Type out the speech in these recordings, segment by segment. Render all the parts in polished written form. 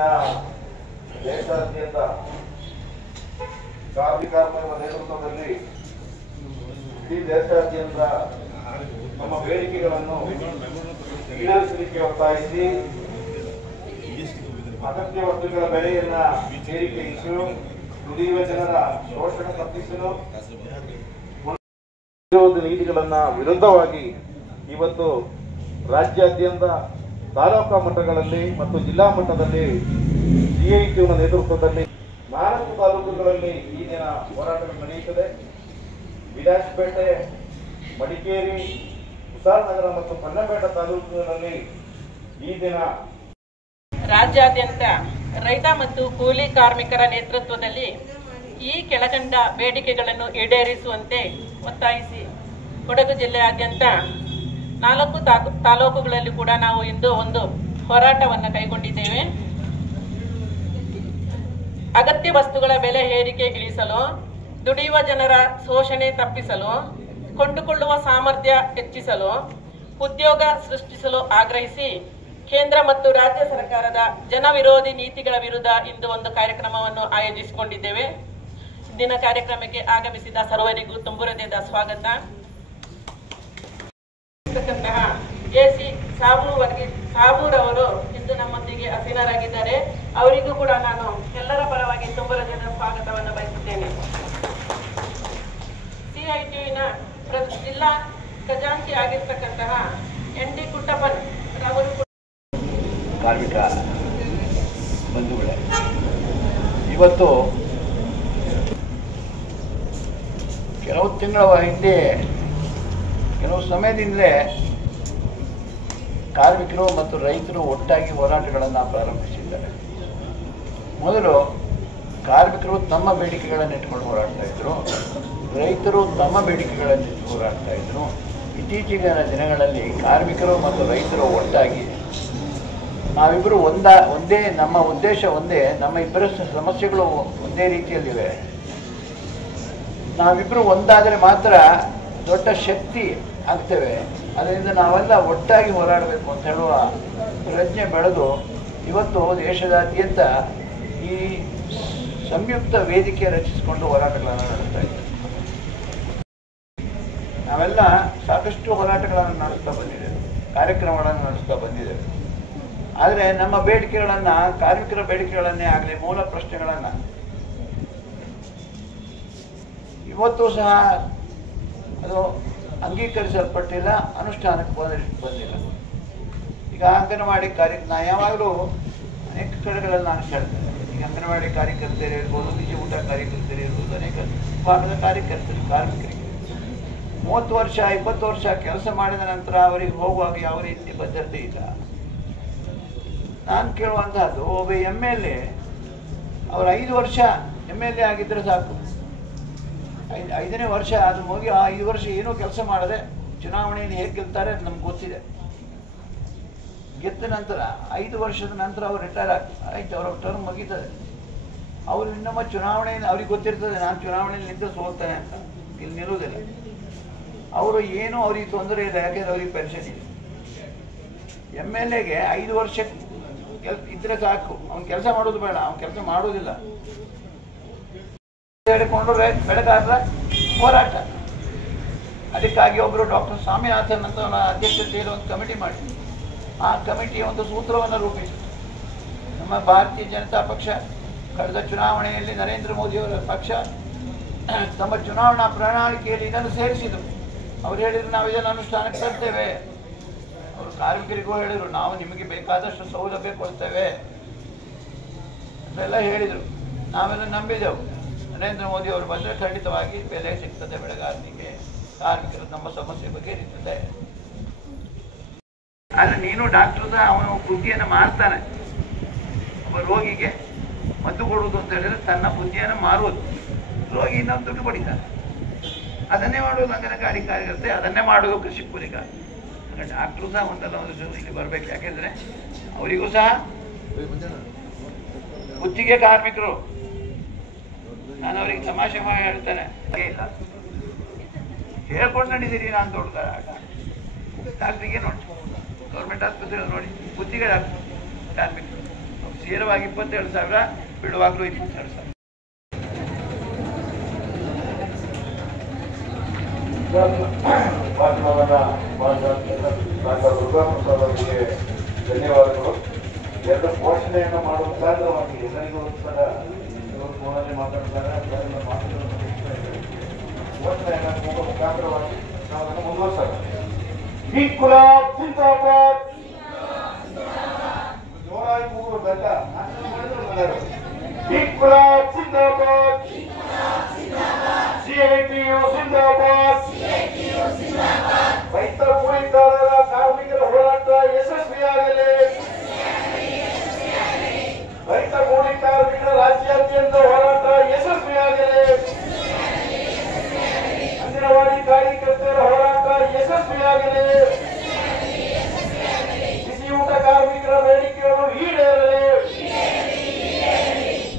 ದಿನ ದೇಶಾದ್ಯಂತ ಕಾರ್ಮಿಕರ ನೇತೃತ್ವದಲ್ಲಿ ಇಡೀ ದೇಶಾದ್ಯಂತ ನಮ್ಮ ಬೇಡಿಕೆಗಳನ್ನು ಈಡೇರಿಸಲಿಕ್ಕೆ ಒತ್ತಾಯಿಸಿ ಅಗತ್ಯ ವಸ್ತುಗಳ ಬೆಲೆಯನ್ನ ಏರಿಕೆಯಿಸಲು ದುಡಿಯುವ ಜನರ ಶೋಷಣೆ ತಪ್ಪಿಸಲು ವಿರೋಧ ನೀತಿಗಳನ್ನ ವಿರುದ್ಧವಾಗಿ ಇವತ್ತು ರಾಜ್ಯಾದ್ಯಂತ ತಾಲೂಕಾ ಮಟ್ಟಗಳಲ್ಲಿ ಮತ್ತು ಜಿಲ್ಲಾ ಮಟ್ಟದಲ್ಲಿ ಸಿಐಟಿಯುನ ನೇತೃತ್ವದಲ್ಲಿ 4 ತಾಲೂಕುಗಳಲ್ಲಿ ಈ ದಿನ ಹೋರಾಟಗಳು ನಡೆಯುತ್ತದೆ. ವಿಲಾಸಪೇಟೆ, ಮಡಿಕೇರಿ, ಕುಶಾಲನಗರ ಮತ್ತು ಪನ್ನಂಪೇಟೆ ತಾಲೂಕುಗಳಲ್ಲಿ ಈ ದಿನ ರಾಜ್ಯಾದ್ಯಂತ ರೈತ ಮತ್ತು ಕೂಲಿ ಕಾರ್ಮಿಕರ ನೇತೃತ್ವದಲ್ಲಿ ಈ ಕೆಳಕಂಡ ಬೇಡಿಕೆಗಳನ್ನು ಈಡೇರಿಸುವಂತೆ ಒತ್ತಾಯಿಸಿ ಕೊಡಗು ಜಿಲ್ಲೆಯಾದ್ಯಂತ 4 ತಾಲೂಕುಗಳಲ್ಲಿ ಕೂಡ ನಾವು ಇಂದು ಒಂದು ಹೋರಾಟವನ್ನು ಕೈಗೊಂಡಿದ್ದೇವೆ. ಅಗತ್ಯ ವಸ್ತುಗಳ ಬೆಲೆ ಏರಿಕೆ ಇಳಿಸಲು, ದುಡಿಯುವ ಜನರ ಶೋಷಣೆ ತಪ್ಪಿಸಲು, ಕೊಂಡುಕೊಳ್ಳುವ ಸಾಮರ್ಥ್ಯ ಹೆಚ್ಚಿಸಲು, ಉದ್ಯೋಗ ಸೃಷ್ಟಿಸಲು ಆಗ್ರಹಿಸಿ ಕೇಂದ್ರ ಮತ್ತು ರಾಜ್ಯ ಸರ್ಕಾರದ ಜನವಿರೋಧಿ ನೀತಿಗಳ ವಿರುದ್ಧ ಇಂದು ಒಂದು ಕಾರ್ಯಕ್ರಮವನ್ನು ಆಯೋಜಿಸಿಕೊಂಡಿದ್ದೇವೆ. ದಿನ ಕಾರ್ಯಕ್ರಮಕ್ಕೆ ಆಗಮಿಸಿದ ಸರ್ವರಿಗೂ ತುಂಬುರದೇದ ಸ್ವಾಗತ. ಎಸಿ ಸಾಬೂರ್ ಅವರು ಇಂದು ನಮ್ಮೊಂದಿಗೆ ಅಸೀನರಾಗಿದ್ದಾರೆ. ಅವರಿಗೂ ಕೂಡ ನಾನು ಎಲ್ಲರ ಪರವಾಗಿ ತುಂಬುರದೇದ ಸ್ವಾಗತವನ್ನು ಬಯಸುತ್ತೇನೆ. ಸಿಐಟಿಯುನ ಜಿಲ್ಲಾ ಖಜಾಂಚಿ ಆಗಿರ್ತಕ್ಕಂತಹ ND ಕುಟ್ಟಪ್ಪನ್ ರವರು ಕಾರ್ಮಿಕ ಬಂಧುಗಳೇ, ಇವತ್ತು ಕೆಲವು ತಿಂಗಳ ಹಿಂದೆ ಕೆಲವು ಸಮಯದಿಂದಲೇ ಕಾರ್ಮಿಕರು ಮತ್ತು ರೈತರು ಒಟ್ಟಾಗಿ ಹೋರಾಟಗಳನ್ನು ಪ್ರಾರಂಭಿಸಿದ್ದಾರೆ. ಮೊದಲು ಕಾರ್ಮಿಕರು ತಮ್ಮ ಬೇಡಿಕೆಗಳನ್ನು ಇಟ್ಕೊಂಡು ಹೋರಾಡ್ತಾ ಇದ್ರು, ರೈತರು ತಮ್ಮ ಬೇಡಿಕೆಗಳನ್ನು ಇಟ್ಟು ಹೋರಾಡ್ತಾ ಇದ್ರು. ಇತ್ತೀಚಿನ ದಿನಗಳಲ್ಲಿ ಕಾರ್ಮಿಕರು ಮತ್ತು ರೈತರು ಒಟ್ಟಾಗಿ ನಾವಿಬ್ಬರು ಒಂದೇ, ನಮ್ಮ ಉದ್ದೇಶ ಒಂದೇ, ನಮ್ಮ ಇಬ್ಬರ ಸಮಸ್ಯೆಗಳು ಒಂದೇ ರೀತಿಯಲ್ಲಿವೆ. ನಾವಿಬ್ಬರು ಒಂದಾದರೆ ಮಾತ್ರ ದೊಡ್ಡ ಶಕ್ತಿ ಆಗ್ತೇವೆ. ಅದರಿಂದ ನಾವೆಲ್ಲ ಒಟ್ಟಾಗಿ ಹೋರಾಡಬೇಕು ಅಂತ ಹೇಳುವ ಪ್ರಜ್ಞೆ ಬೆಳೆದು ಇವತ್ತು ದೇಶದಾದ್ಯಂತ ಈ ಸಂಯುಕ್ತ ವೇದಿಕೆ ರಚಿಸಿಕೊಂಡು ಹೋರಾಟಗಳನ್ನು ನಡೆಸ್ತಾ ಇದ್ದೇವೆ. ನಾವೆಲ್ಲ ಸಾಕಷ್ಟು ಹೋರಾಟಗಳನ್ನು ನಡೆಸ್ತಾ ಬಂದಿದ್ದೇವೆ, ಕಾರ್ಯಕ್ರಮಗಳನ್ನು ನಡೆಸ್ತಾ ಬಂದಿದ್ದೇವೆ. ಆದರೆ ನಮ್ಮ ಬೇಡಿಕೆಗಳನ್ನು, ಕಾರ್ಮಿಕರ ಬೇಡಿಕೆಗಳನ್ನೇ ಆಗಲಿ, ಮೂಲ ಪ್ರಶ್ನೆಗಳನ್ನು ಇವತ್ತು ಸಹ ಅದು ಅಂಗೀಕರಿಸಲ್ಪಟ್ಟಿಲ್ಲ, ಅನುಷ್ಠಾನಕ್ಕೆ ಬಂದಿಲ್ಲ. ಈಗ ಅಂಗನವಾಡಿ ನಾ ಯಾವಾಗಲೂ ಅನೇಕ ಕಡೆಗಳಲ್ಲಿ ನಾನು ಹೇಳ್ತೇನೆ. ಈಗ ಅಂಗನವಾಡಿ ಕಾರ್ಯಕರ್ತರು ಇರ್ಬೋದು, ಬಿಸಿ ಊಟ ಕಾರ್ಯಕರ್ತರು ಇರ್ಬೋದು, ಅನೇಕ ಭಾಗದ ಕಾರ್ಯಕರ್ತರು, ಕಾರ್ಮಿಕರಿಗೆ 30 ವರ್ಷ 20 ವರ್ಷ ಕೆಲಸ ಮಾಡಿದ ನಂತರ ಅವರಿಗೆ ಹೋಗುವಾಗ ಯಾವ ರೀತಿ ಭದ್ರತೆ ಇಲ್ಲ. ನಾನು ಕೇಳುವಂತಹದ್ದು, ಒಬ್ಬ MLA ಅವರು 5 ವರ್ಷ MLA ಆಗಿದ್ದರೆ ಸಾಕು, 5ನೇ ವರ್ಷ ಅದು ಹೋಗಿ ಆ 5 ವರ್ಷ ಏನೂ ಕೆಲಸ ಮಾಡದೆ ಚುನಾವಣೆಯನ್ನು ಹೇಗೆ ಗೆಲ್ತಾರೆ ನಮ್ಗೆ ಗೊತ್ತಿದೆ. ಗೆದ್ದ ನಂತರ 5 ವರ್ಷದ ನಂತರ ಅವ್ರು ರಿಟೈರ್ ಆಯ್ತು, ಅವ್ರ ಟರ್ಮ್ ಮುಗೀತದೆ. ಅವರು ಇನ್ನೊಮ್ಮೆ ಚುನಾವಣೆಯಲ್ಲಿ ಅವ್ರಿಗೆ ಗೊತ್ತಿರ್ತದೆ ನಾನು ಚುನಾವಣೆಯಲ್ಲಿ ನಿಂತು ಸೋಲ್ತೇನೆ ಅಂತ, ಇಲ್ಲಿ ನಿಲ್ಲುವುದಿಲ್ಲ. ಅವರು ಏನೂ ಅವ್ರಿಗೆ ತೊಂದರೆ ಇಲ್ಲ, ಯಾಕೆಂದ್ರೆ ಅವ್ರಿಗೆ ಪೆನ್ಷನ್ ಇದೆ. MLAಗೆ 5 ವರ್ಷ ಇದ್ರೆ ಸಾಕು, ಅವ್ನು ಕೆಲಸ ಮಾಡೋದು ಬೇಡ, ಅವ್ನು ಕೆಲಸ ಮಾಡೋದಿಲ್ಲ. ಹೇಳಿಕೊಂಡು ಬೆಳಗಾರರ ಹೋರಾಟ, ಅದಕ್ಕಾಗಿ ಒಬ್ಬರು ಡಾಕ್ಟರ್ ಸ್ವಾಮಿನಾಥನ್ ಅಂತ ಅಧ್ಯಕ್ಷತೆಯಲ್ಲಿ ಒಂದು ಕಮಿಟಿ ಮಾಡಿ ಆ ಕಮಿಟಿಯ ಒಂದು ಸೂತ್ರವನ್ನು ರೂಪಿಸಿ ನಮ್ಮ ಭಾರತೀಯ ಜನತಾ ಪಕ್ಷ ಕಳೆದ ಚುನಾವಣೆಯಲ್ಲಿ ನರೇಂದ್ರ ಮೋದಿಯವರ ಪಕ್ಷ ತಮ್ಮ ಚುನಾವಣಾ ಪ್ರಣಾಳಿಕೆಯಲ್ಲಿ ಇದನ್ನು ಸೇರಿಸಿದರು. ಅವ್ರು ಹೇಳಿದ್ರು ನಾವು ಇದನ್ನು ಅನುಷ್ಠಾನಕ್ಕೆ ತರ್ತೇವೆ. ಅವರು ಕಾರ್ಮಿಕರಿಗೂ ಹೇಳಿದರು ನಾವು ನಿಮಗೆ ಬೇಕಾದಷ್ಟು ಸೌಲಭ್ಯ ಕೊಡ್ತೇವೆ ಅಂತೆಲ್ಲ ಹೇಳಿದರು. ನಾವೆಲ್ಲ ನಂಬಿದೆವು. ನರೇಂದ್ರ ಮೋದಿ ಅವರು ಬಂದರೆ ಖಂಡಿತವಾಗಿ ಬೆಲೆ ಸಿಗ್ತದೆ, ಬೆಳೆಗಾರನಿಗೆ, ಕಾರ್ಮಿಕರು ನಮ್ಮ ಸಮಸ್ಯೆ ಬಗೆಹರಿತದೆ. ಆದರೆ ನೀನು ಡಾಕ್ಟರ್ದ ಅವನು ಬುದ್ಧಿಯನ್ನು ಮಾರ್ತಾನೆ. ಒಬ್ಬ ರೋಗಿಗೆ ಮದ್ದು ಕೊಡುವುದು ಅಂತ ಹೇಳಿದ್ರೆ ತನ್ನ ಬುದ್ಧಿಯನ್ನು ಮಾರುವುದು, ರೋಗಿ ಇನ್ನೊಂದು ದುಡ್ಡು ಪಡಿತಾನೆ. ಅದನ್ನೇ ಮಾಡುವುದು ಅಂಗನವಾಡಿ ಕಾರ್ಯಕರ್ತೆ, ಅದನ್ನೇ ಮಾಡುವುದು ಕೃಷಿ ಕೂಲಿಗಾರ. ಡಾಕ್ಟ್ರು ಸಹ ಒಂದಲ್ಲ ಒಂದು ಇಲ್ಲಿ ಬರಬೇಕು, ಯಾಕೆಂದರೆ ಅವರಿಗೂ ಸಹ ಗುತ್ತಿಗೆ ಕಾರ್ಮಿಕರು. ನಾನು ಅವರಿಗೆ ತಮಾಷೆ ಮಾಡಿ ಹೇಳ್ತೇನೆ, ಇಲ್ಲ ಹೇಳ್ಕೊಂಡು ನಡೀತೀರಿ ನಾನು ದೊಡ್ಡ ಡಾಕ್ಟ್ರಿಗೆ ನೋಡಿ, ಗೌರ್ಮೆಂಟ್ ಆಸ್ಪತ್ರೆ ನೋಡಿ, ಗುತ್ತಿಗೆ ಡಾಕ್ಟ್ರು ಕಾರ್ಮಿಕರು ನೇರವಾಗಿ 27,000, ಬಿಡುವಾಗಲೂ 22,000. ಡಾಕ್ಟರ್ ದುರ್ಗಾಪ್ರಸಾದ್ ಅವರಿಗೆ ಧನ್ಯವಾದಗಳು. ಎರಡು ಘೋಷಣೆಯನ್ನು ಮಾಡುವ ಮುಖಾಂತರವಾಗಿ ಎಲ್ಲರಿಗೂ ಒಂದ್ಸಲ ಫೋನಲ್ಲಿ ಮಾತಾಡ್ತಾರೆ, ಘೋಷಣೆಯನ್ನು ಕೂಗುವ ಮುಖಾಂತರವಾಗಿ ನಾವು ಅದನ್ನು ಮುಂದುವರಿಸೋಣ. ಇನ್ಕ್ಲಾಬ್ ಜಿಂದಾಬಾದ್, ಜೋರಾಗಿ ಕೂಗುವುದಲ್ಲ, ಇನ್ಕ್ಲಾಬ್ ಜಿಂದಾಬಾದ್, ಸಿಐಟಿಯು ಜಿಂದಾಬಾದ್, ರೈತ ಕೂಲಿಕಾರರ ಕಾರ್ಮಿಕರ ಹೋರಾಟ ಯಶಸ್ವಿಯಾಗಲಿ, ರೈತ ಕೂಲಿ ಕಾರ್ಮಿಕರ ರಾಜ್ಯಾದ್ಯಂತ ಹೋರಾಟ ಯಶಸ್ವಿಯಾಗಲಿ, ಅಂಗನವಾಡಿ ಕಾರ್ಯಕರ್ತರ ಹೋರಾಟ ಯಶಸ್ವಿಯಾಗಲಿ, ಬಿಸಿಯೂಟ ಕಾರ್ಮಿಕರ ಬೇಡಿಕೆಗಳು ಈಡೇರಲಿ,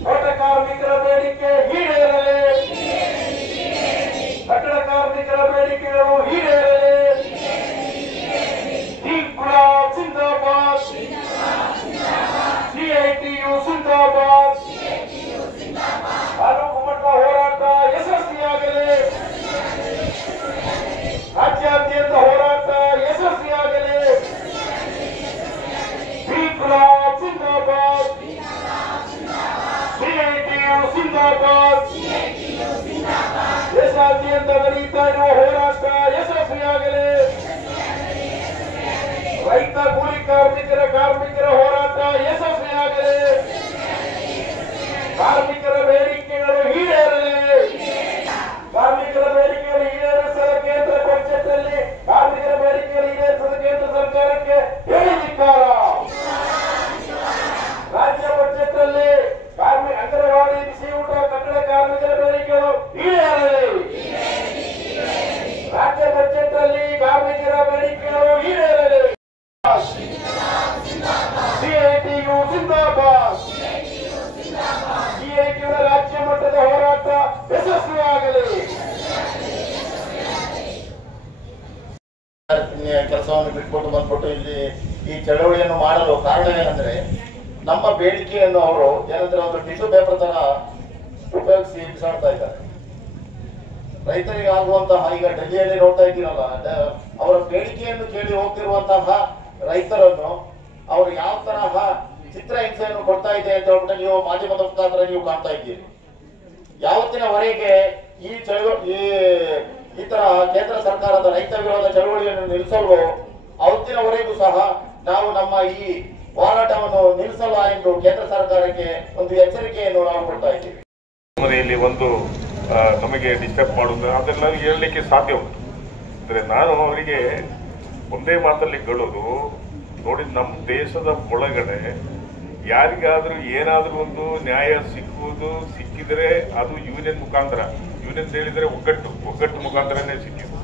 ತೋಟ ಕಾರ್ಮಿಕರ ಬೇಡಿಕೆ ಈಡೇರಲಿ, ಕಟ್ಟಡ ಕಾರ್ಮಿಕರ ಬೇಡಿಕೆಗಳು ಈಡೇರಲಿ. ಇನ್ಕ್ಲಾಬ್ ಜಿಂದಾಬಾದ್, ಸಿಐಟಿಯು ಜಿಂದಾಬಾದ್, ತಾಲೂಕು ಮಟ್ಟ ಹೋರಾಟ ಯಶಸ್ವಿಯಾಗಲಿ, ರಾಜ್ಯಾದ್ಯಂತ ಹೋರಾಟ ಯಶಸ್ವಿಯಾಗಲಿ. ಇನ್ಕ್ಲಾಬ್ ಜಿಂದಾಬಾದ್, ಸಿಐಟಿಯು ಜಿಂದಾಬಾದ್, ದೇಶಾದ್ಯಂತ ನಡೀತಾ ಇರುವ ಹೋರಾಟ ಯಶಸ್ವಿಯಾಗಲಿ, ರೈತ ಕೂಲಿ ಕಾರ್ಮಿಕರ ಹೋರಾಟ ಯಶಸ್ವಿಯಾಗಲಿ, ಕಾರ್ಮಿಕರ ಬೇಡಿಕೆಗಳು ಈಡೇರಲಿ, ಕಾರ್ಮಿಕರ ಬೇಡಿಕೆಗಳು ಈಡೇರಿಸಲು ಕೇಂದ್ರ ಬಜೆಟ್ನಲ್ಲಿ ಕಾರ್ಮಿಕರ ಬೇಡಿಕೆಗಳು ಈಡೇರಿಸಲು ಕೇಂದ್ರ ಸರ್ಕಾರಕ್ಕೆ ಹೇಳಿದ್ದಾರೆ. ರಾಜ್ಯ ಬಜೆಟ್ನಲ್ಲಿ ಅಂಗನವಾಡಿ, ಬಿಸಿಯೂಟ, ಕಟ್ಟಡ ಕಾರ್ಮಿಕರ ಬೇಡಿಕೆಗಳು ಈಡೇರಲಿ, ರಾಜ್ಯ ಬಜೆಟ್ನಲ್ಲಿ ಕಾರ್ಮಿಕರ ಬೇಡಿಕೆಗಳು ಈಡೇರಲಿ. ಸಿಐಟಿಯು ಜಿಂದಾಬಾದ್, ಸಿಐಟಿಯು ರಾಜ್ಯ ಮಟ್ಟದ ಹೋರಾಟ ಯಶಸ್ವಿಯಾಗಲಿ. ಕೆಲಸವನ್ನು ಬಿಟ್ಕೊಟ್ಟು ಬಂದ್ಬಿಟ್ಟು ಇಲ್ಲಿ ಈ ಚಳವಳಿಯನ್ನು ಮಾಡಲು ಕಾರಣವೇನೆಂದ್ರೆ, ನಮ್ಮ ಬೇಡಿಕೆಯನ್ನು ಅವರು ಏನಂದ್ರೆ ಒಂದು ಟಿಶ್ಯೂ ಪೇಪರ್ ತರ ಉಪಯೋಗಿಸಿ ಬಿಸಾಡ್ತಾ ಇದ್ದಾರೆ. ರೈತರಿಗೆ ಆಗುವಂತಹ, ಈಗ ಡೆಲ್ಲಿಯಲ್ಲಿ ನೋಡ್ತಾ ಇದ್ದೀರಲ್ಲ, ಅವರ ಬೇಡಿಕೆಯನ್ನು ಕೇಳಿ ಹೋಗ್ತಿರುವಂತಹ ರೈತರನ್ನು ಅವರು ಯಾವ ತರಹ ಚಿತ್ರ ಹಿಂಸೆಯನ್ನು ಕೊಡ್ತಾ ಇದೆ ಅಂತ ಹೇಳ್ಬಿಟ್ಟು ನೀವು ಮಾಧ್ಯಮದ ಮುಖಾಂತರ ನೀವು ಕಾಣ್ತಾ ಇದ್ದೀರಿ. ಯಾವತ್ತಿನವರೆಗೆ ಈ ಚಳವಳಿ ಈ ತರ ಕೇಂದ್ರ ಸರ್ಕಾರದ ರೈತ ವಿರೋಧ ಚಳವಳಿಯನ್ನು ನಿಲ್ಲಿಸಲು ಅವತ್ತಿನವರೆಗೂ ಸಹ ನಾವು ನಮ್ಮ ಈ ಹೋರಾಟವನ್ನು ನಿಲ್ಲಿಸಲ್ಲ ಎಂದು ಕೇಂದ್ರ ಸರ್ಕಾರಕ್ಕೆ ಒಂದು ಎಚ್ಚರಿಕೆಯನ್ನು ನಾವು ಕೊಡ್ತಾ ಇದ್ದೀವಿ. ಮನೆಯಲ್ಲಿ ಒಂದು ನಮಗೆ ಡಿಸ್ಟರ್ಬ್ ಮಾಡುವುದು ಅದೆಲ್ಲ ಹೇಳಲಿಕ್ಕೆ ಸಾಧ್ಯ ಉಂಟು. ಅಂದರೆ ನಾನು ಅವರಿಗೆ ಒಂದೇ ಮಾತಲ್ಲಿ ಹೇಳೋದು, ನೋಡಿ, ನಮ್ಮ ದೇಶದ ಒಳಗಡೆ ಯಾರಿಗಾದ್ರೂ ಏನಾದ್ರೂ ಒಂದು ನ್ಯಾಯ ಸಿಕ್ಕಿದ್ರೆ ಅದು ಯೂನಿಯನ್ ಮುಖಾಂತರ, ಯೂನಿಯನ್ ಹೇಳಿದ್ರೆ ಒಗ್ಗಟ್ಟು ಮುಖಾಂತರನೇ ಸಿಕ್ಕಿದ್ದು.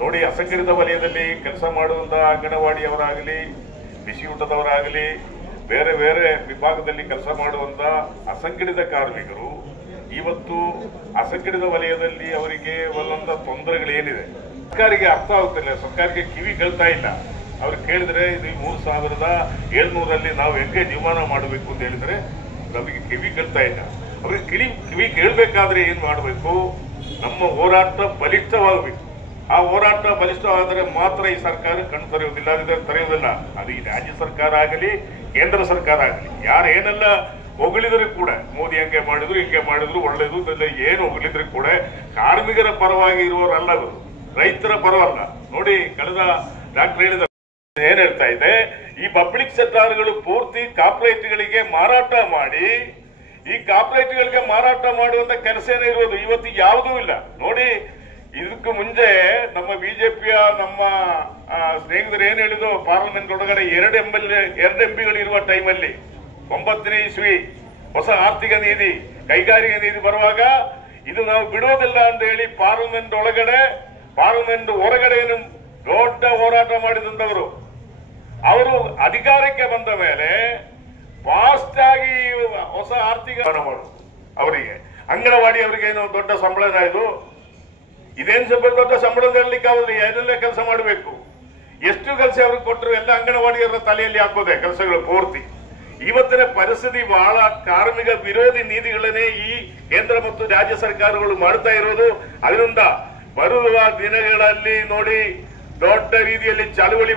ನೋಡಿ, ಅಸಂಘಟಿತ ವಲಯದಲ್ಲಿ ಕೆಲಸ ಮಾಡುವಂತಹ ಅಂಗನವಾಡಿಯವರಾಗಲಿ, ಬಿಸಿಯೂಟದವರಾಗಲಿ, ಬೇರೆ ಬೇರೆ ವಿಭಾಗದಲ್ಲಿ ಕೆಲಸ ಮಾಡುವಂತ ಅಸಂಘಟಿತ ಕಾರ್ಮಿಕರು ಇವತ್ತು ಅಸಂಘಟಿತ ವಲಯದಲ್ಲಿ ಅವರಿಗೆ ಒಂದೊಂದು ತೊಂದರೆಗಳೇನಿದೆ ಸರ್ಕಾರಿಗೆ ಅರ್ಥ ಆಗುತ್ತಿಲ್ಲ, ಸರ್ಕಾರಕ್ಕೆ ಕಿವಿ ಕೇಳ್ತಾ ಇಲ್ಲ. ಅವ್ರು ಕೇಳಿದ್ರೆ ಇದು 3700 ನಾವು ಹೆಂಗೆ ಜೀವನ ಮಾಡಬೇಕು ಅಂತ ಹೇಳಿದ್ರೆ ನಮಗೆ ಕಿವಿ ಕೇಳ್ತಾ ಇಲ್ಲ. ಅವ್ರಿಗೆ ಕಿವಿ ಕೇಳಬೇಕಾದ್ರೆ ಏನ್ ಮಾಡಬೇಕು? ನಮ್ಮ ಹೋರಾಟ ಬಲಿಷ್ಠವಾಗಬೇಕು. ಆ ಹೋರಾಟ ಬಲಿಷ್ಠವಾದರೆ ಮಾತ್ರ ಈ ಸರ್ಕಾರ ಕಣ್ಣು ತೆರೆಯುವುದಿಲ್ಲ, ತೆರೆಯುವುದಿಲ್ಲ. ಅದು ಈ ರಾಜ್ಯ ಸರ್ಕಾರ ಆಗಲಿ, ಕೇಂದ್ರ ಸರ್ಕಾರ ಆಗಲಿ, ಯಾರು ಏನೆಲ್ಲ ಹೊಗಳಿದ್ರು ಕೂಡ, ಮೋದಿ ಹಂಗೆ ಮಾಡಿದ್ರು, ಹಿಂಗೆ ಮಾಡಿದ್ರು, ಒಳ್ಳೇದು ಏನು ಹೊಗಳಿದ್ರು ಕೂಡ ಕಾರ್ಮಿಕರ ಪರವಾಗಿ ಇರುವವರಲ್ಲ, ಅವರು ರೈತರ ಪರವಲ್ಲ. ನೋಡಿ, ಕಳೆದ ಡಾಕ್ಟರ್ ಹೇಳಿದ ಏನ್ ಹೇಳ್ತಾ ಇದೆ, ಈ ಪಬ್ಲಿಕ್ ಸೆಕ್ಟಾರ್ಗಳು ಪೂರ್ತಿ ಕಾರ್ಪೊರೇಟ್ಗಳಿಗೆ ಮಾರಾಟ ಮಾಡಿ, ಈ ಕಾರ್ಪೊರೇಟ್ಗಳಿಗೆ ಮಾರಾಟ ಮಾಡುವಂತ ಕೆಲಸ ಏನೇ ಇರೋದು ಇವತ್ತು ಯಾವುದೂ ಇಲ್ಲ. ನೋಡಿ, ಇದಕ್ಕೂ ಮುಂಚೆ ನಮ್ಮ ಬಿಜೆಪಿಯ ನಮ್ಮ ಸ್ನೇಹಿತರು ಏನ್ ಹೇಳಿದ್ರು, ಪಾರ್ಲಿಮೆಂಟ್ ಒಳಗಡೆ 2 ಎಂಪಿಗಳು ಇರುವ ಟೈಮಲ್ಲಿ 9ನೇ ಇಸ್ವಿ ಹೊಸ ಆರ್ಥಿಕ ನೀತಿ, ಕೈಗಾರಿಕಾ ನೀತಿ ಬರುವಾಗ ಇದು ನಾವು ಬಿಡೋದಿಲ್ಲ ಅಂತ ಹೇಳಿ ಪಾರ್ಲಿಮೆಂಟ್ ಒಳಗಡೆ, ಪಾರ್ಲಿಮೆಂಟ್ ಹೊರಗಡೆ ದೊಡ್ಡ ಹೋರಾಟ ಮಾಡಿದಂತವರು. ಅವರು ಅಧಿಕಾರಕ್ಕೆ ಬಂದ ಮೇಲೆ ಫಾಸ್ಟ್ ಆಗಿ ಹೊಸ ಆರ್ಥಿಕ ಮಾಡುದು. ಅವರಿಗೆ ಅಂಗನವಾಡಿ ಅವರಿಗೆ ಏನು ದೊಡ್ಡ ಸಂಬಳನ ಇದು? ಇದೇನು ದೊಡ್ಡ ಸಂಬಳ ಹೇಳಲಿಕ್ಕೆ ಅವರು ಎಲ್ಲೆಲ್ಲ ಕೆಲಸ ಮಾಡಬೇಕು. ಎಷ್ಟು ಕೆಲಸ ಅವ್ರಿಗೆ ಕೊಟ್ಟರು ಎಲ್ಲ ಅಂಗನವಾಡಿಯವರ ತಲೆಯಲ್ಲಿ ಹಾಕೋದೆ ಕೆಲಸಗಳು ಪೂರ್ತಿ. ಇವತ್ತಿನ ಪರಿಸ್ಥಿತಿ ಬಹಳ ಕಾರ್ಮಿಕ ವಿರೋಧಿ ನೀತಿಗಳನ್ನೇ ಈ ಕೇಂದ್ರ ಮತ್ತು ರಾಜ್ಯ ಸರ್ಕಾರಗಳು ಮಾಡ್ತಾ ಇರೋದು. ಅದರಿಂದ ಬರುವ ದಿನಗಳಲ್ಲಿ ನೋಡಿ ದೊಡ್ಡ ರೀತಿಯಲ್ಲಿ ಚಳವಳಿ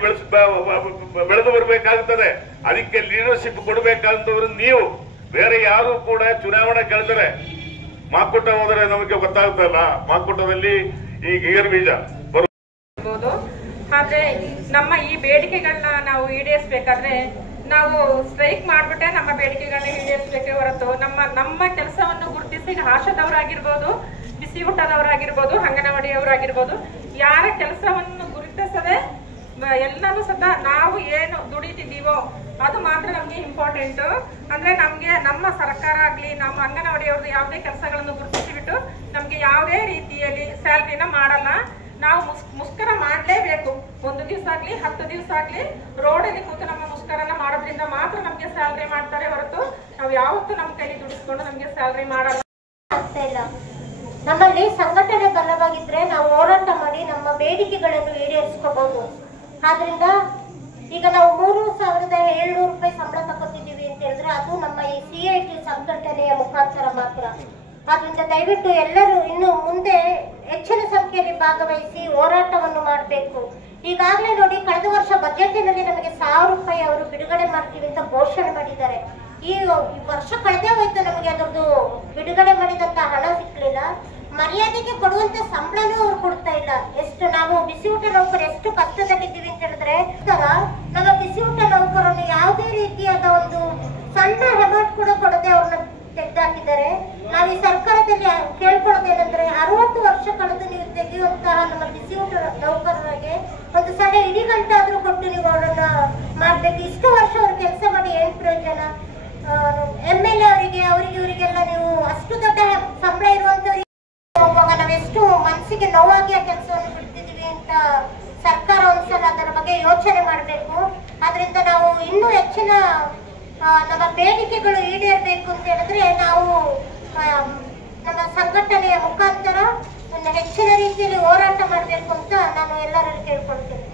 ಬೆಳೆದು ಬರಬೇಕಾಗುತ್ತದೆ. ಅದಕ್ಕೆ ಲೀಡರ್ಶಿಪ್ ಕೊಡಬೇಕಾದಂತವ್ರು ನೀವು, ಬೇರೆ ಯಾರು ಕೂಡ ಚುನಾವಣೆ ಕೇಳ್ತಾರೆ. ಮಾಕುಟ್ಟ ಹೋದರೆ ನಮಗೆ ಗೊತ್ತಾಗುತ್ತಲ್ಲ, ಮಾಕುಟ್ಟದಲ್ಲಿ ಈ ಗೇರ್ ಬೀಜ ಬರಬಹುದು. ಆದ್ರೆ ನಮ್ಮ ಈ ಬೇಡಿಕೆಗಳನ್ನ ನಾವು ಈಡೇರಿಸಬೇಕಾದ್ರೆ ನಾವು ಸ್ಟ್ರೈಕ್ ಮಾಡ್ಬಿಟ್ಟೆ ನಮ್ಮ ಬೇಡಿಕೆಗಳನ್ನ ಈಡೇರಿಸಬೇಕೇ ಹೊರತು ನಮ್ಮ ಕೆಲಸವನ್ನು ಗುರುತಿಸಿ ಆಶಾದವರಾಗಿರ್ಬೋದು, ಬಿಸಿ ಊಟದವರಾಗಿರ್ಬೋದು, ಅಂಗನವಾಡಿಯವರಾಗಿರ್ಬೋದು, ಯಾರ ಕೆಲಸವನ್ನು ಗುರುತಿಸದೆ ಎಲ್ಲನೂ ಸದಾ ನಾವು ಏನು ದುಡಿತಿದ್ದೀವೋ ಅದು ಮಾತ್ರ ನಮ್ಗೆ ಇಂಪಾರ್ಟೆಂಟ್. ಅಂದ್ರೆ ನಮ್ಗೆ ನಮ್ಮ ಸರ್ಕಾರ ಆಗ್ಲಿ ನಮ್ಮ ಅಂಗನವಾಡಿಯವ್ರದ್ದು ಯಾವುದೇ ಕೆಲಸಗಳನ್ನು ಗುರುತಿಸಿಬಿಟ್ಟು ನಮ್ಗೆ ಯಾವುದೇ ರೀತಿಯಲ್ಲಿ ಸ್ಯಾಲ್ರಿನ ಮಾಡಲ್ಲ. ನಾವು ಮುಷ್ಕರ ಮಾಡಲೇಬೇಕು. 1 ದಿವಸ ಆಗ್ಲಿ 10 ದಿವಸ ಆಗ್ಲಿ ರೋಡಲ್ಲಿ ಕೂತು ನಮ್ಮ ಮುಷ್ಕರನ ಮಾಡೋದ್ರಿಂದ ಮಾತ್ರ ನಮ್ಗೆ ಸ್ಯಾಲ್ರಿ ಮಾಡ್ತಾರೆ ಹೊರತು ನಾವು ಯಾವತ್ತೂ ನಮ್ಮ ಕೈಲಿ ದುಡಿಸ್ಕೊಂಡು ನಮ್ಗೆ ಸ್ಯಾಲ್ರಿ ಮಾಡಲ್ಲ. ನಮ್ಮಲ್ಲಿ ಸಂಘಟನೆ ಬಲವಾಗಿದ್ರೆ ನಾವು ಹೋರಾಟ ಮಾಡಿ ನಮ್ಮ ಬೇಡಿಕೆಗಳನ್ನು ಈಡೇರಿಸ್ಕೋಬಹುದು. ಆದ್ರಿಂದ ಈಗ ನಾವು 3,700 ರೂಪಾಯಿ ಸಂಬಳ ತಗೋತಿದ್ದೀವಿ ಅಂತ ಹೇಳಿದ್ರೆ ಅದು ನಮ್ಮ ಈ CIT ಸಂಘಟನೆಯ ಮುಖಾಂತರ ಮಾತ್ರ. ಆದ್ರಿಂದ ದಯವಿಟ್ಟು ಎಲ್ಲರೂ ಇನ್ನು ಮುಂದೆ ಹೆಚ್ಚಿನ ಸಂಖ್ಯೆಯಲ್ಲಿ ಭಾಗವಹಿಸಿ ಹೋರಾಟವನ್ನು ಮಾಡಬೇಕು. ಈಗಾಗಲೇ ನೋಡಿ, ಕಳೆದ ವರ್ಷ ಬಜೆಟ್ನಲ್ಲಿ ನಮಗೆ 1,000 ರೂಪಾಯಿ ಅವರು ಬಿಡುಗಡೆ ಮಾಡ್ತೀವಿ ಅಂತ ಘೋಷಣೆ ಮಾಡಿದ್ದಾರೆ. ಈ ವರ್ಷ ಕಳೆದೇ ಹೋಯ್ತು, ನಮಗೆ ಅದರದ್ದು ಬಿಡುಗಡೆ ಮಾಡಿದಂತ ಹಣ ಸಿಕ್ಕಲಿಲ್ಲ. ಮರ್ಯಾದೆಗೆ ಕೊಡುವಂತ ಸಂಬಳನೂ ಅವ್ರು ಕೊಡ್ತಾ ಇಲ್ಲ. ಎಷ್ಟು ನಾವು ಬಿಸಿ ಊಟ ನೌಕರು ಎಷ್ಟು ಕಷ್ಟದಲ್ಲಿದ್ದೀವಿ ಅಂತ ಹೇಳಿದ್ರೆ, ನಮ್ಮ ಬಿಸಿ ಊಟ ನೌಕರನ್ನು ಯಾವುದೇ ರೀತಿಯಾದ ಒಂದು ಸಣ್ಣ ಅಮೌಂಟ್ ಕೂಡ ಕೊಡದೆ ಅವ್ರನ್ನ ತೆಗೆದಾಕಿದ್ದಾರೆ. ನಾವು ಈ ಸರ್ಕಾರದಲ್ಲಿ ಕೇಳ್ಕೊಳ್ಳೋದೇನೆಂದ್ರೆ 60 ವರ್ಷ ಕಳೆದು ನೀವು ತೆಗೆಯುವಂತಹ ನಮ್ಮ ಬಿಸಿ ಊಟ ನೌಕರರಿಗೆ ಒಂದು ಸಲ ಇಡೀ ಗಂಟೆ ಆದ್ರೂ ಕೊಟ್ಟು ನೀವು ಅವರನ್ನ ಮಾಡ್ಬೇಕು. ಇಷ್ಟು ವರ್ಷ ಅವ್ರು ಕೆಲಸ ಮಾಡಿ ಏನ್ ಪ್ರಯೋಜನ? MLA ಅವರಿಗೆ ಇವರಿಗೆಲ್ಲ ನೀವು ಅಷ್ಟು ದೊಡ್ಡ ಸಂಬಳ ಇರುವಂತವ್ರಿಗೆ ಹೋಗುವಾಗ ನಾವೆಷ್ಟು ಮನಸ್ಸಿಗೆ ನೋವಾಗಿ ಆ ಕೆಲಸವನ್ನು ಬಿಡ್ತಿದೀವಿ ಅಂತ ಸರ್ಕಾರ ಒಂದ್ಸಲ ಅದರ ಬಗ್ಗೆ ಯೋಚನೆ ಮಾಡಬೇಕು. ಆದ್ರಿಂದ ನಾವು ಇನ್ನೂ ಹೆಚ್ಚಿನ ನಮ್ಮ ಬೇಡಿಕೆಗಳು ಈಡೇರಬೇಕು ಅಂತ ಹೇಳಿದ್ರೆ ನಾವು ನಮ್ಮ ಸಂಘಟನೆಯ ಮುಖಾಂತರ ಒಂದು ಹೆಚ್ಚಿನ ರೀತಿಯಲ್ಲಿ ಹೋರಾಟ ಮಾಡಬೇಕು ಅಂತ ನಾನು ಎಲ್ಲರಲ್ಲಿ ಕೇಳ್ಕೊಳ್ತೇನೆ.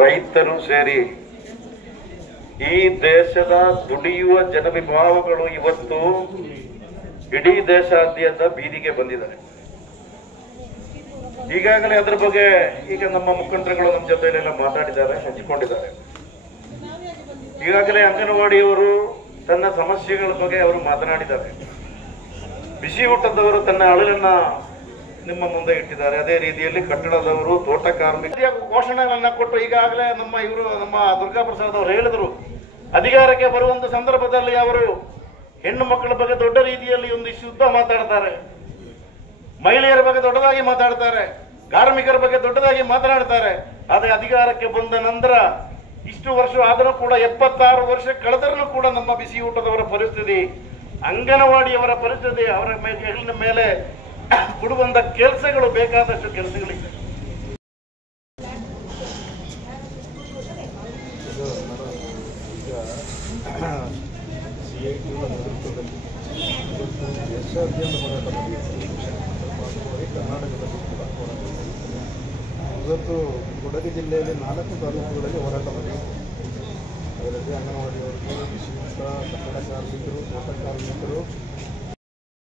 ರೈತರು ಸೇರಿ ಈ ದೇಶದ ದುಡಿಯುವ ಜನವಿಭಾಗಗಳು ಇವತ್ತು ಇಡೀ ದೇಶಾದ್ಯಂತ ಬೀದಿಗೆ ಬಂದಿದ್ದಾರೆ. ಈಗಾಗಲೇ ಅದರ ಬಗ್ಗೆ ಈಗ ನಮ್ಮ ಮುಖಂಡರುಗಳು ನಮ್ಮ ಜೊತೆಯಲ್ಲೆಲ್ಲ ಮಾತಾಡಿದ್ದಾರೆ, ಹಂಚಿಕೊಂಡಿದ್ದಾರೆ. ಈಗಾಗಲೇ ಅಂಗನವಾಡಿಯವರು ತನ್ನ ಸಮಸ್ಯೆಗಳ ಬಗ್ಗೆ ಅವರು ಮಾತನಾಡಿದ್ದಾರೆ. ಬಿಸಿ ಊಟದವರು ತನ್ನ ಅಳಲನ್ನ ನಿಮ್ಮ ಮುಂದೆ ಇಟ್ಟಿದ್ದಾರೆ. ಅದೇ ರೀತಿಯಲ್ಲಿ ಕಟ್ಟಡದವರು, ತೋಟ ಕಾರ್ಮಿಕರ ಘೋಷಣೆಗಳನ್ನ ಕೊಟ್ಟು ಈಗಾಗಲೇ ನಮ್ಮ ದುರ್ಗಾ ಪ್ರಸಾದ್ ಅವರು ಹೇಳಿದರು, ಅಧಿಕಾರಕ್ಕೆ ಬರುವಂತ ಸಂದರ್ಭದಲ್ಲಿ ಅವರು ಹೆಣ್ಣು ಮಕ್ಕಳ ಬಗ್ಗೆ ದೊಡ್ಡ ರೀತಿಯಲ್ಲಿ ಒಂದಿಷ್ಟು ಯುದ್ಧ ಮಾತಾಡ್ತಾರೆ, ಮಹಿಳೆಯರ ಬಗ್ಗೆ ದೊಡ್ಡದಾಗಿ ಮಾತಾಡ್ತಾರೆ, ಕಾರ್ಮಿಕರ ಬಗ್ಗೆ ದೊಡ್ಡದಾಗಿ ಮಾತನಾಡ್ತಾರೆ. ಆದರೆ ಅಧಿಕಾರಕ್ಕೆ ಬಂದ ನಂತರ ಇಷ್ಟು ವರ್ಷ ಆದರೂ ಕೂಡ 76 ವರ್ಷ ಕಳೆದರೂ ಕೂಡ ನಮ್ಮ ಬಿಸಿ ಊಟದವರ ಪರಿಸ್ಥಿತಿ, ಅಂಗನವಾಡಿಯವರ ಪರಿಸ್ಥಿತಿ, ಅವರ ಮೇಲೆ ಕೊಡುವಂತ ಕೆಲಸಗಳು ಬೇಕಾದಷ್ಟು ಕೆಲಸಗಳಿವೆ. ಇವತ್ತು ಕೊಡಗು ಜಿಲ್ಲೆಯಲ್ಲಿ 4 ತಾಲೂಕುಗಳಲ್ಲಿ ಹೋರಾಟ ಮಾಡಿದೆ. ಅದರಲ್ಲಿ ಅಂಗನವಾಡಿಯವರು, ಬಿಸಿ ಊಟ, ಕಟ್ಟಡ ಕಾರ್ಮಿಕರು, ತೋಟ ಕಾರ್ಮಿಕರು.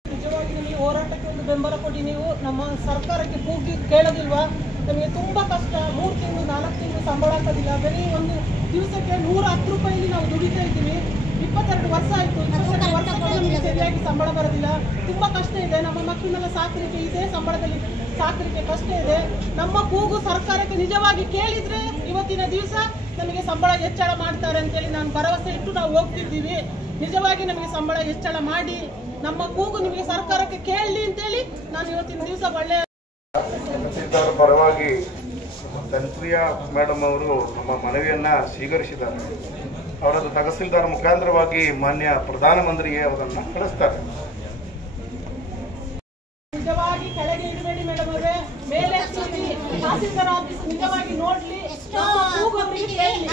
ನಿಜವಾಗಿ ನಮಗೆ ಹೋರಾಟಕ್ಕೆ ಒಂದು ಬೆಂಬಲ ಕೊಡಿ. ನೀವು ನಮ್ಮ ಸರ್ಕಾರಕ್ಕೆ ಕೂಗಿ ಕೇಳೋದಿಲ್ವಾ? ನಮಗೆ ತುಂಬ ಕಷ್ಟ. 3 ತಿಂಗಳು 4 ತಿಂಗಳು ಸಂಬಳ ಹಾಕೋದಿಲ್ಲ. ಬರೀ ಒಂದು ದಿವಸಕ್ಕೆ 110 ರೂಪಾಯಿಲಿ ನಾವು ದುಡಿತಾ ಇದ್ದೀವಿ. 22 ವರ್ಷ ಆಯಿತು. 22 ವರ್ಷಕ್ಕೂ ನಮಗೆ ಸರಿಯಾಗಿ ಸಂಬಳ ಬರೋದಿಲ್ಲ. ತುಂಬ ಕಷ್ಟ ಇದೆ. ನಮ್ಮ ಮಕ್ಕಳನ್ನೆಲ್ಲ ಸಾಕಲಿಕ್ಕೆ ಇದೇ ಸಂಬಳದಲ್ಲಿ ಸಾಕಲಿಕ್ಕೆ ಕಷ್ಟ ಇದೆ. ನಮ್ಮ ಕೂಗು ಸರ್ಕಾರಕ್ಕೆ ನಿಜವಾಗಿ ಕೇಳಿದ್ರೆ ಇವತ್ತಿನ ದಿವಸ ನಮಗೆ ಸಂಬಳ ಹೆಚ್ಚಳ ಮಾಡ್ತಾರೆ ಅಂತೇಳಿ ನಾನು ಭರವಸೆ ಇಟ್ಟು ನಾವು ಹೋಗ್ತಿದ್ದೀವಿ. ನಿಜವಾಗಿ ನಮಗೆ ಸಂಬಳ ಹೆಚ್ಚಳ ಮಾಡಿ ನಮ್ಮ ಕೂಗು ನಿಮಗೆ ಸರ್ಕಾರಕ್ಕೆ ಕೇಳಲಿ ಅಂತೇಳಿ ನಾನು ಇವತ್ತಿನ ದಿವಸ ಒಳ್ಳೆಯ ಪರವಾಗಿ ತನ್ಪ್ರಿಯಾ ಮೇಡಮ್ ಅವರು ನಮ್ಮ ಮನವಿಯನ್ನ ಸ್ವೀಕರಿಸಿದ್ದಾರೆ. ಅವರದ್ದು ತಹಸೀಲ್ದಾರ್ ಮುಖಾಂತರವಾಗಿ ಮಾನ್ಯ ಪ್ರಧಾನಮಂತ್ರಿಗೆ ಅವರನ್ನು ಕಳಿಸ್ತಾರೆ. ನಿಜವಾಗಿ ಕೆಳಗೆ ಇಡಬೇಡಿ ಮೇಡಮ್ ಅವರೇ, ಮೇಲೆ ತಹಸೀಲ್ದಾರ್ ಆಫೀಸ್ ನಿಜವಾಗಿ ನೋಡ್ಲಿ.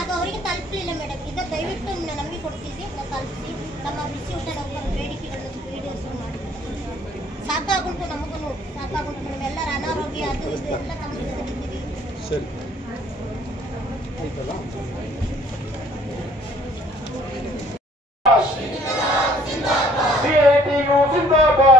ಅದು ಅವರಿಗೆ ತಲುಪಲಿಲ್ಲ ಮೇಡಮ್. ಈಗ ದಯವಿಟ್ಟು ನಮಗೆ ಕೊಡ್ತೀವಿ, ನಾವು ತಲುಪಿಸಿ ನಮ್ಮ ಬಿಸಿ ಊಟ ನೌಕರ ಬೇಡಿಕೆಗಳನ್ನು ಈಡೇರಿಸಿ ಮಾಡಿ. ಸಾಕಾಗುಂಟು, ನಮಗೂ ಸಾಕಾಗುಂಟು ಮೇಡಮ್. ಎಲ್ಲರ ಅನಾರೋಗ್ಯ ಅದು ಇದು ಎಲ್ಲ ಸಮಸ್ಯೆ. ಸರಿ ಆಯ್ತಲ್ಲ. ಜಿಂದಾಬಾದ್